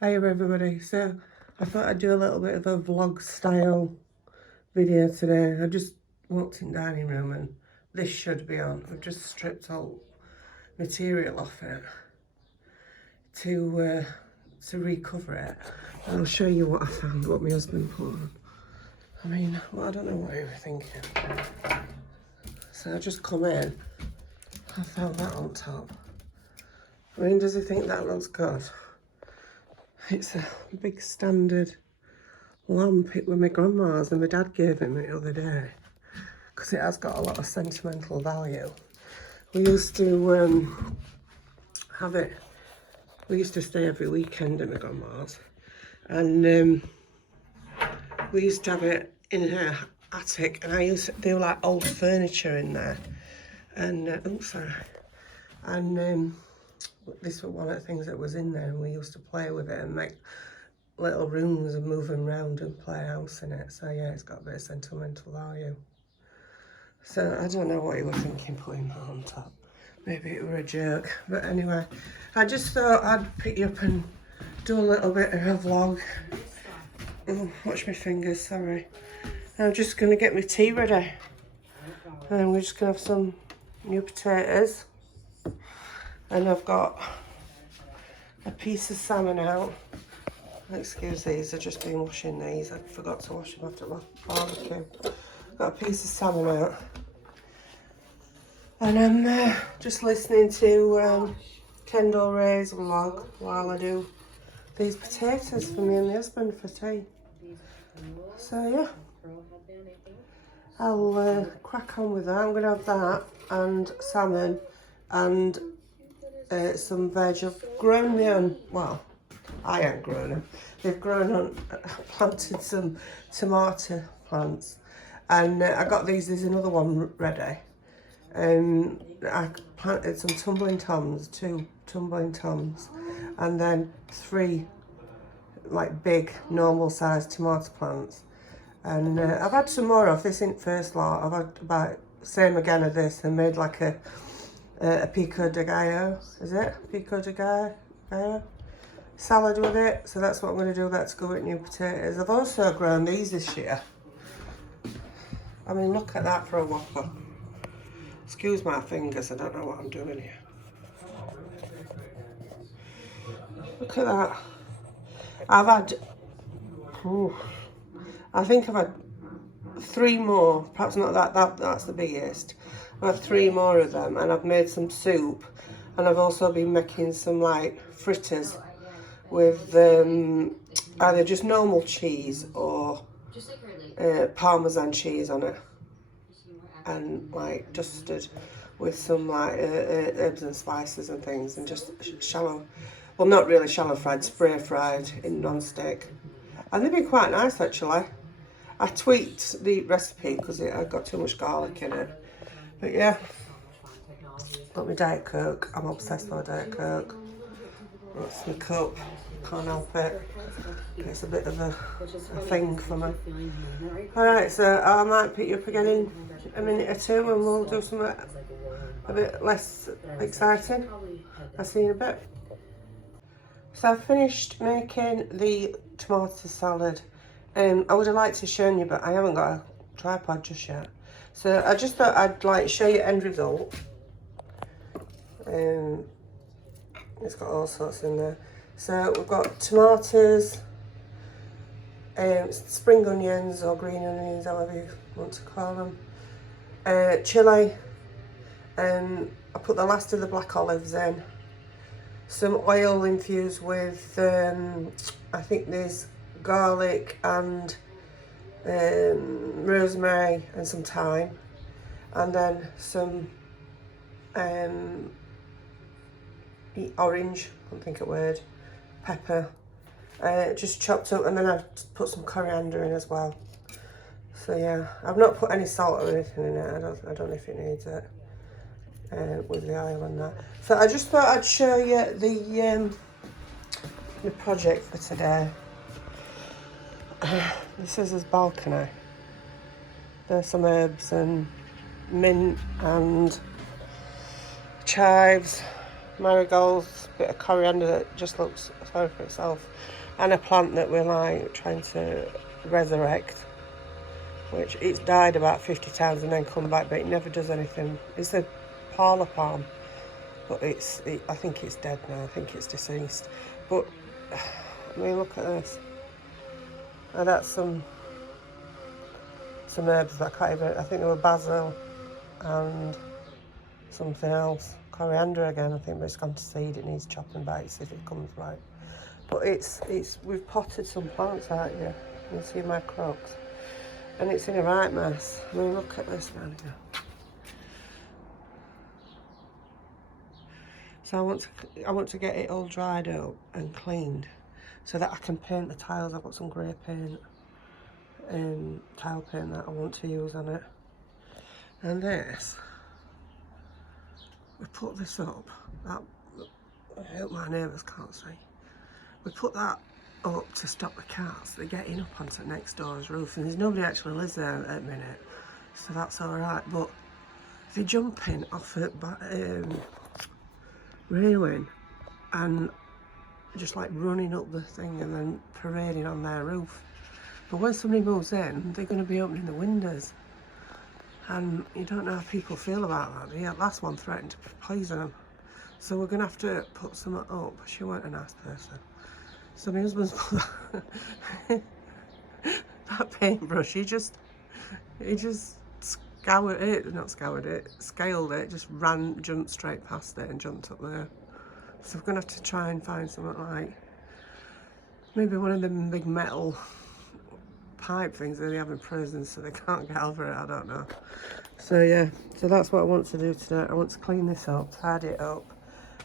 Hi everybody, so I thought I'd do a little bit of a vlog style video today. I just walked in the dining room and this should be on. I've just stripped all material off it to recover it. And I'll show you what I found, what my husband put on. I mean, well, I don't know what you were thinking. So I just come in, I found that on top. I mean, does he think that looks good? It's a big standard lamp. It was my grandma's and my dad gave it me the other day because it has got a lot of sentimental value. We used to have it, we used to stay every weekend at my grandma's, and we used to have it in her attic, and I used to do like old furniture in there, and this was one of the things that was in there, and we used to play with it and make little rooms and move them around and play house in it. So yeah, it's got a bit of sentimental value. So I don't know what you were thinking putting that on top. Maybe it were a joke. But anyway, I just thought I'd pick you up and do a little bit of a vlog. Oh, watch my fingers, sorry. I'm just going to get my tea ready. And we're just going to have some new potatoes. And I've got a piece of salmon out. Excuse these, I've just been washing these. I forgot to wash them after my barbecue. Got a piece of salmon out. And I'm just listening to Kendall Ray's vlog while I do these potatoes for me and my husband for tea. So yeah, I'll crack on with that. I'm going to have that and salmon and some veg. I've grown my own, well, I ain't grown them. They've grown on, planted some tomato plants. And I got these, there's another one ready. I planted some tumbling toms, 2 tumbling toms, and then 3 like big normal sized tomato plants. And I've had some more of this, isn't first lot. I've had about same again of this and made like a pico de gallo, is it? Pico de gallo? Salad with it, so that's what I'm going to do. That's go with new potatoes. I've also grown these this year. I mean, look at that for a whopper. Excuse my fingers, I don't know what I'm doing here. Look at that. I've had, I think I've had 3 more, perhaps not that's the biggest. I've had 3 more of them, and I've made some soup, and I've also been making some like fritters with either just normal cheese or Parmesan cheese on it, and like dusted with some like herbs and spices and things, and just shallow, well not really shallow fried, spray fried in non-stick, and they've been quite nice actually. I tweaked the recipe because I got too much garlic in it, but yeah. Got my Diet Coke. I'm obsessed with Diet Coke. That's my cup. Can't help it. It's a bit of a thing for me. Alright, so I might pick you up again in a minute or 2 and we'll do something a bit less exciting. I'll see you in a bit. So I've finished making the tomato salad. I would have liked to show you, but I haven't got a tripod just yet. So I just thought I'd like show you end result. It's got all sorts in there. So we've got tomatoes, spring onions or green onions, however you want to call them, chilli, I put the last of the black olives in, some oil infused with, I think there's garlic and rosemary and some thyme, and then some orange, I can't think of a word, pepper, just chopped up, and then I've put some coriander in as well. So yeah, I've not put any salt or anything in it. I don't know if it needs it with the oil and that. So I just thought I'd show you the project for today. This is his balcony. There's some herbs and mint and chives, marigolds, a bit of coriander that just looks sorry for itself, and a plant that we're like trying to resurrect, which it's died about 50 times and then come back, but it never does anything. It's a parlour palm, but I think it's dead now. I think it's deceased. But I mean, look at this. And that's some herbs that I can't even. I think they were basil and something else. Coriander again. I think, but it's gone to seed. It needs chopping back, see if it comes right. But we've potted some plants out here. You can see my crocs, and it's in a right mess. I mean, look at this man here. So I want to get it all dried up and cleaned, so that I can paint the tiles. I've got some grey paint, tile paint that I want to use on it. And this, we put this up. That, I hope my neighbours can't see. We put that up to stop the cats. They're getting up onto next door's roof, and there's nobody actually lives there at the minute, so that's all right. But they're jumping off it, railing, and just like running up the thing and then parading on their roof. But when somebody moves in, they're going to be opening the windows, and you don't know how people feel about that. The last one threatened to poison them, so we're going to have to put something up. She weren't a nice person. So my husband's put that paintbrush. He just scaled it, just jumped straight past it and jumped up there. So we're gonna have to try and find something like maybe one of them big metal pipe things that they have in prisons, so they can't get over it. I don't know. So yeah, so that's what I want to do today. I want to clean this up, tidy it up,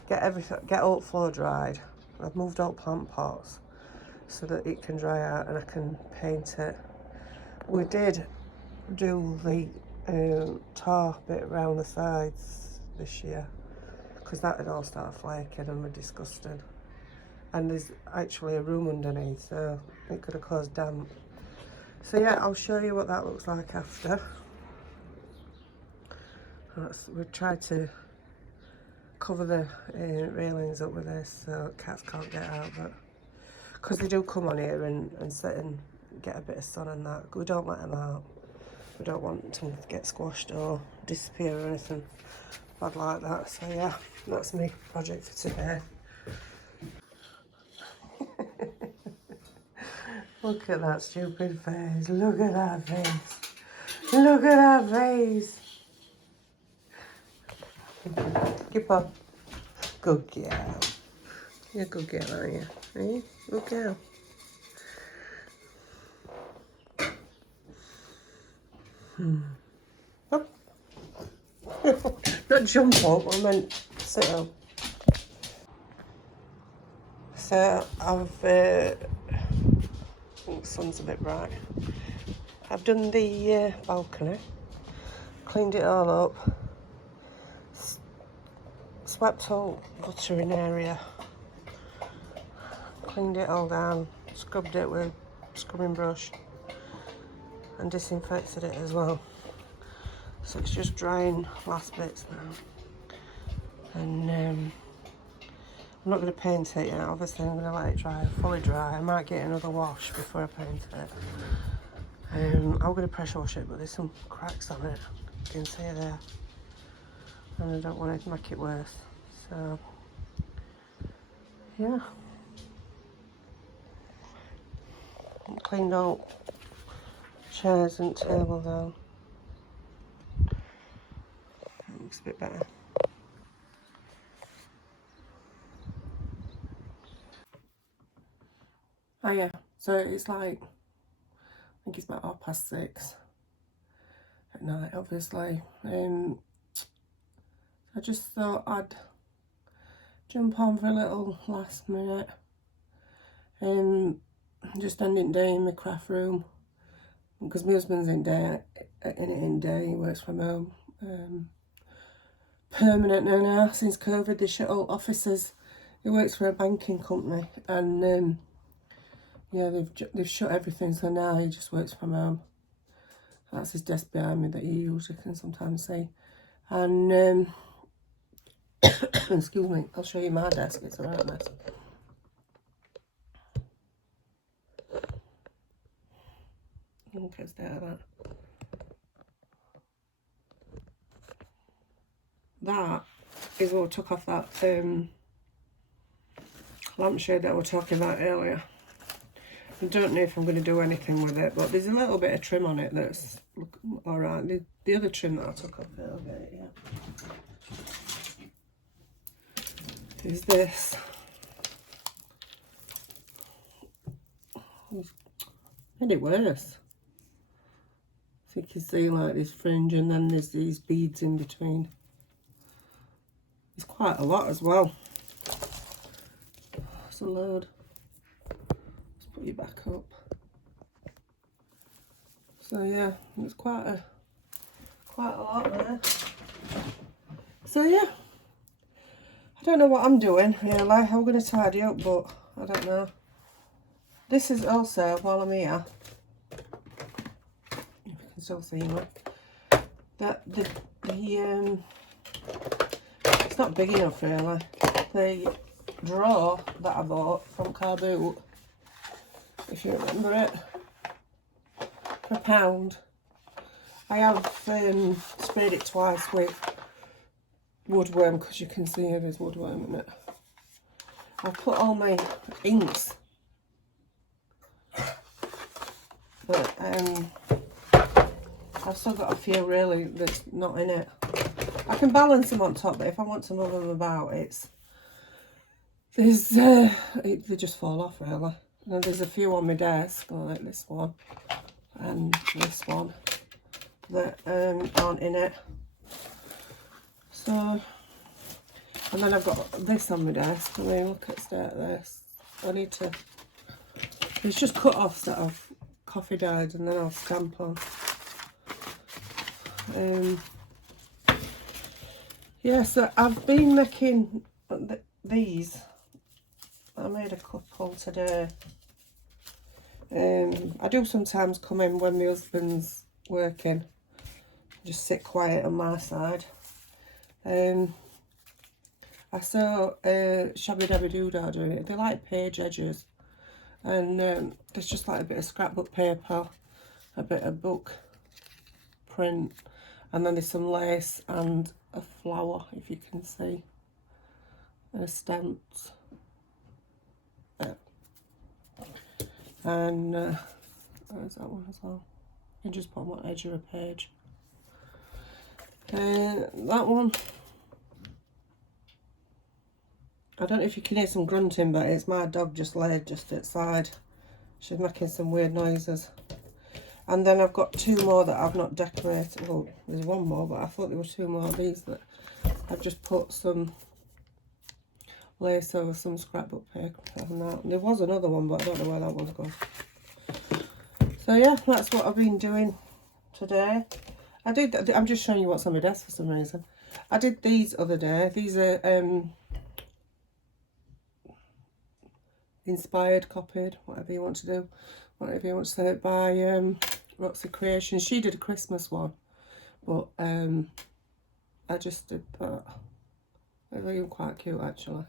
get all floor dried. I've moved all plant pots so that it can dry out and I can paint it. We did do the tar bit around the sides this year, because that had all started flaking and were disgusting. And there's actually a room underneath, so it could have caused damp. So yeah, I'll show you what that looks like after. We've tried to cover the railings up with this so cats can't get out, but because they do come on here and sit and get a bit of sun and that, we don't let them out. We don't want them to get squashed or disappear or anything bad like that. So yeah, that's my project for today. Look at that stupid face. Look at that face. Look at that face. Keep up. Good girl. You're a good girl, aren't you? Eh? Good girl. Up. Not jump up, I meant sit up. So I've, the sun's a bit bright. I've done the balcony, cleaned it all up, swept all guttering area, cleaned it all down, scrubbed it with a scrubbing brush and disinfected it as well. So it's just drying last bits now. And I'm not going to paint it yet, obviously I'm going to let it dry, fully dry. I might get another wash before I paint it. I'm going to pressure wash it, but there's some cracks on it, you can see there. And I don't want to make it worse. So, yeah. Cleaned all chairs and table down. Looks a bit better. Oh yeah, so it's like, I think it's about 6:30 at night, obviously. I just thought I'd jump on for a little last minute. Just ending day in my craft room, because my husband's in day, he works from home. Permanent now since COVID. They shut all offices. He works for a banking company, and yeah, they've shut everything. So now he just works from home. That's his desk behind me that you usually can sometimes see. And Excuse me, I'll show you my desk, it's a right mess. Okay, stay like that. That is what we took off that lampshade that we were talking about earlier. I don't know if I'm going to do anything with it, but there's a little bit of trim on it that's alright. The other trim that I took off earlier, is this. Made it worse. So you can see like this fringe and then there's these beads in between. It's quite a lot as well. It's a load. Let's put you back up. So yeah, it's quite a lot there. So yeah, I don't know what I'm doing really. I'm going to tidy up, but I don't know. This is also, while I'm here, if you can still see me, that it's not big enough really. The drawer that I bought from Car Boot, if you remember it, for £1. I have sprayed it twice with woodworm, because you can see here there's woodworm in it. I've put all my inks, but I've still got a few really that's not in it. I can balance them on top, but if I want to move them about, they just fall off really. And there's a few on my desk, like this one and this one, that aren't in it. So, and then I've got this on my desk. I mean, look at the state of this. I need to, it's just cut-offs that I've coffee dyed and then I'll stamp on. Yeah, so I've been making these. I made a couple today. I do sometimes come in when my husband's working, just sit quiet on my side. I saw Shabby Dabby Doodah doing it. They're like page edges, and there's just like a bit of scrapbook paper, a bit of book print, and then there's some lace and a flower, if you can see, and a stamps. And there's that one as well. You just put them on the edge of a page. That one, I don't know if you can hear some grunting, but it's my dog just laid just outside. She's making some weird noises. And then I've got two more that I've not decorated. Well, there's one more, but I thought there were two more of these that I've just put some lace over some scrapbook paper and that. And there was another one, but I don't know where that one's gone. So yeah, that's what I've been doing today. I'm just showing you what's on my desk for some reason. I did these other day. These are inspired, copied, whatever you want to do, whatever you want to say, by Roxy Creations. She did a Christmas one, but I just did that. They're really quite cute actually.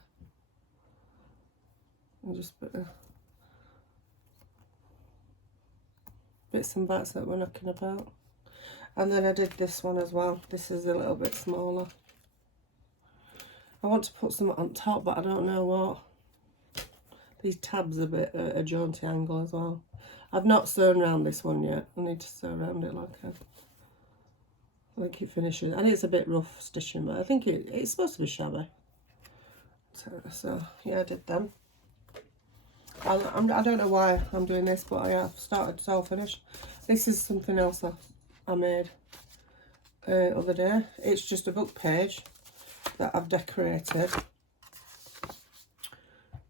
And just bits and bats that we're knocking about. And then I did this one as well. This is a little bit smaller. I want to put some on top, but I don't know what. These tabs are a bit at a jaunty angle as well. I've not sewn around this one yet. I need to sew around it like it finishes. And it's a bit rough stitching, but I think it's supposed to be shabby. So yeah, I did them. I don't know why I'm doing this, but I have started to finish. This is something else I made other day. It's just a book page that I've decorated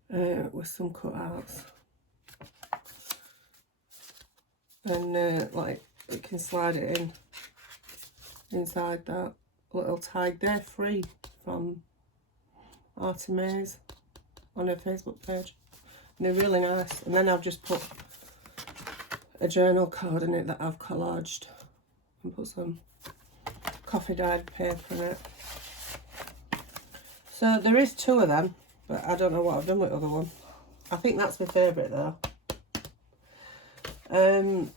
with some cutouts, and like you can slide it in inside that little tag. They're free from Artie Mays on her Facebook page, and they're really nice. And then I've just put a journal card in it that I've collaged and put some coffee dyed paper in it. So there is 2 of them, but I don't know what I've done with the other one. I think that's my favourite though. I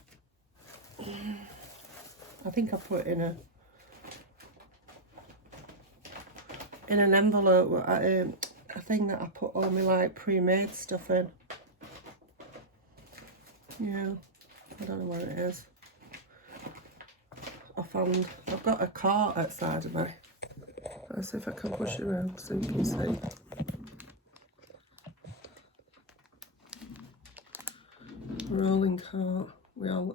think I put it in an envelope, a thing that I put all my like pre-made stuff in. Yeah, I don't know where it is. I've got a cart outside of me. Let's see if I can push it around so you can see. Rolling cart. We all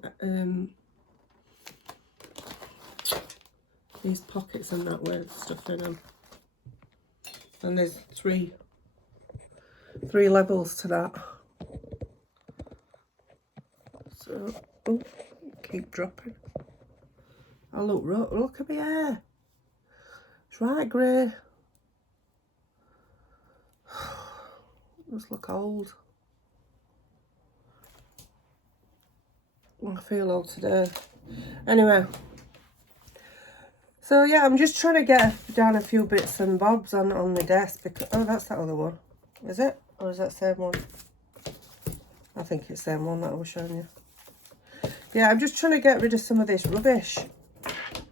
these pockets and that with stuff in them. And there's three levels to that. So, oh, keep dropping. Oh look at my hair. It's right grey. Must look old. I feel old today. Anyway. So yeah, I'm just trying to get down a few bits and bobs on the desk because, oh, that's that other one. Is it? Or is that the same one? I think it's the same one that I was showing you. Yeah, I'm just trying to get rid of some of this rubbish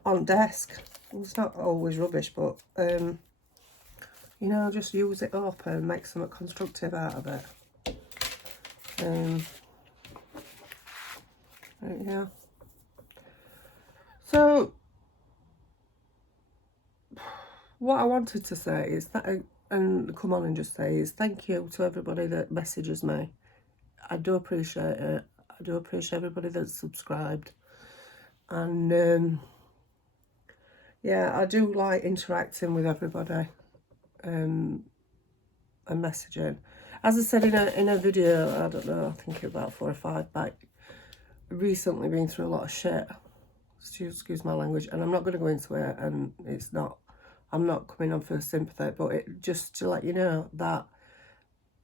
on desk. Well, it's not always rubbish, but, you know, just use it up and make something constructive out of it. Yeah. So, what I wanted to say is that, and come on and just say is thank you to everybody that messages me. I do appreciate it. I do appreciate everybody that's subscribed. And, yeah, I do like interacting with everybody and messaging. As I said in a video, I don't know, I think about 4 or 5 back, recently been through a lot of shit. Excuse my language, and I'm not going to go into it, and it's not, I'm not coming on for sympathy, but it just to let you know that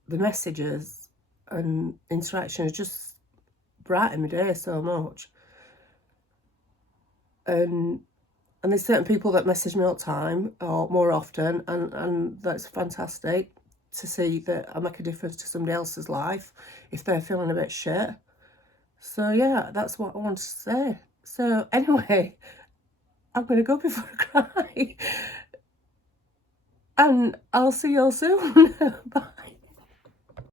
the messages and interactions just brighten my day so much. And there's certain people that message me all the time or more often, and that's fantastic to see that I make a difference to somebody else's life if they're feeling a bit shit. So yeah, that's what I wanted to say. So anyway, I'm going to go before I cry. And I'll see you all soon. Bye.